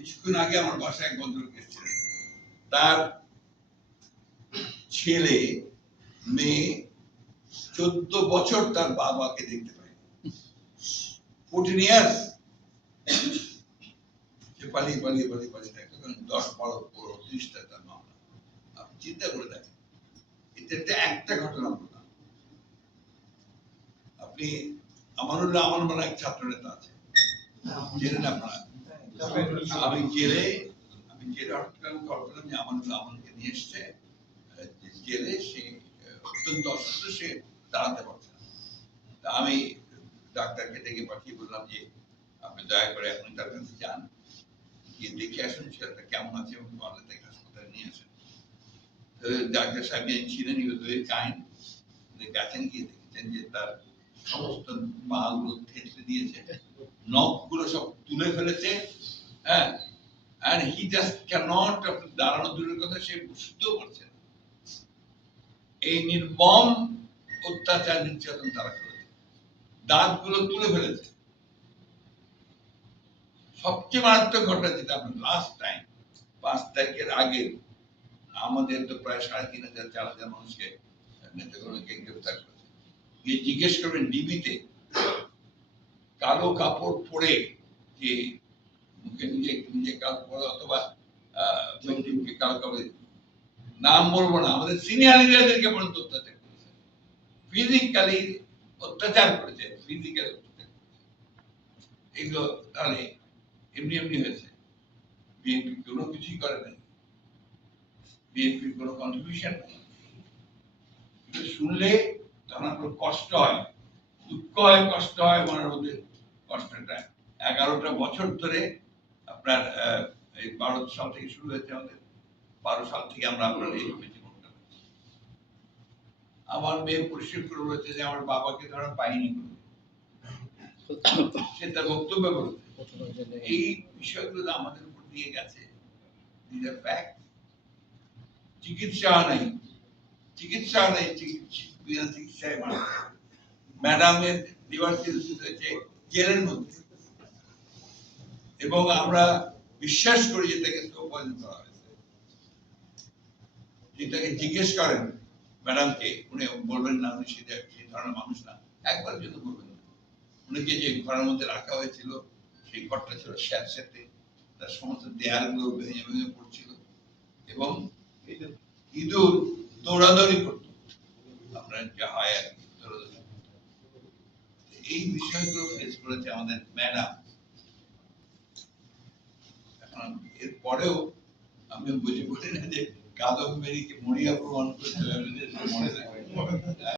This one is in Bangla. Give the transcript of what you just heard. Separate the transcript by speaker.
Speaker 1: কিছুক্ষণ আগে আমার বাসায় এক ভদ্রলোক এসেছিলেন। তার ছেলে মেয়ে চোদ্দ বছর তার বাবাকে দেখতে পায়। ফোরটিন ইয়ার্স সে পালিয়ে পালিয়ে পালিয়ে পালিয়ে থাকে দশ বারো পনেরো ত্রিশটা তার মামলা আপনি চিন্তা করে দেখেন এটা একটা একটা ঘটনা বললাম আপনি আমার মনে এক ছাত্র নেতা আছে জেনে আপনারা? আমি জেলে আমি জেলে হঠাৎ আমি যে আমানুল্লাহ আমানকে নিয়ে এসছে জেলে সে অত্যন্ত অসুস্থ, সে দাঁড়াতে পারছে না। আমি ডাক্তারকে ডেকে পাঠিয়ে বললাম যে, আপনি দয়া করে এখন তার কাছে যান, গিয়ে দেখে আসুন ছেলেটা কেমন আছে এবং পারলে তাকে হাসপাতালে নিয়ে আসেন। ডাক্তার সাহেব যিনি ছিলেন ইউ ভেরি কাইন্ড গেছেন, গিয়ে দেখেছেন যে তার সমস্ত পা গুলো থেতলে দিয়েছে, নখগুলো সব তুলে ফেলেছে হ্যাঁ। And he just cannot দাঁড়ানো দূরের কথা সে বুঝতেও পারছে না। এই নির্মম অত্যাচার নির্যাতন তারা করেছে। দাঁতগুলো তুলে ফেলেছে। সবচেয়ে মারাত্মক ঘটনা যেটা আমরা লাস্ট টাইম পাঁচ তারিখের আগে আমাদের তো প্রায় সাড়ে তিন হাজার, চার হাজার মানুষকে নেতাগুলোকে গ্রেফতার করেছে। গিয়ে জিজ্ঞেস করবেন ডিবিতে কালো কাপড় পরে যে মুখে নিজে নিজে কালো পরে অথবা মুখে কালো কাপড় নাম বলব না, আমাদের সিনিয়র লিডারদেরকে পর্যন্ত অত্যাচার করেছে। ফিজিক্যালি অত্যাচার করেছে ফিজিক্যালি অত্যাচার এগুলো তাহলে এমনি এমনি হয়েছে। বিএনপি কোনো কিছুই করে নাই। বিএনপির কোনো কন্ট্রিবিউশন শুনলে তখন আপনার কষ্ট হয়। দুঃখ হয়, কষ্ট হয়, মনের মধ্যে কষ্টটা। এগারোটা বছর ধরে আপনার এই বারো সাল থেকে শুরু হয়েছে আমাদের বারো সাল থেকে আমরা আপনার জীবনটা করছি। আমার মেয়ে পরিষ্কার করে বলেছে যে আমার বাবাকে ধরা পাইনি। সে তার বক্তব্য বলেছে এই বিষয়গুলো আমাদের উপর দিয়ে গেছে. চিকিৎসা নাই চিকিৎসা নেই, চিকিৎসা চিকিৎসায়। ম্যাডামের লিভার হয়েছে জেলের মধ্যে এবং আমরা বিশ্বাস করি যে তাকে স্লো পয়জন করা হয়েছে যে তাকে জিজ্ঞেস করেন, ম্যাডামকে, উনি বলবেন, না, উনি সেই সেই ধরনের মানুষ না। একবার জন্য বলবেন না উনিকে যে ঘরের মধ্যে রাখা হয়েছিল, সেই ঘরটা ছিল স্যাঁত স্যাঁতে, তার সমস্ত দেয়ালগুলো ভেঙে ভেঙে পড়ছিল এবং ইঁদুর দৌড়াদৌড়ি করতো। আপনার যা হয় আর কি দৌড়াদৌড়ি। এই বিষয়গুলো ফেস করেছে আমাদের ম্যাডাম এখন এর পরেও আমি বুঝে বলি না যে কাদম্বেরিকে মরিয়া প্রমাণ করতে হবে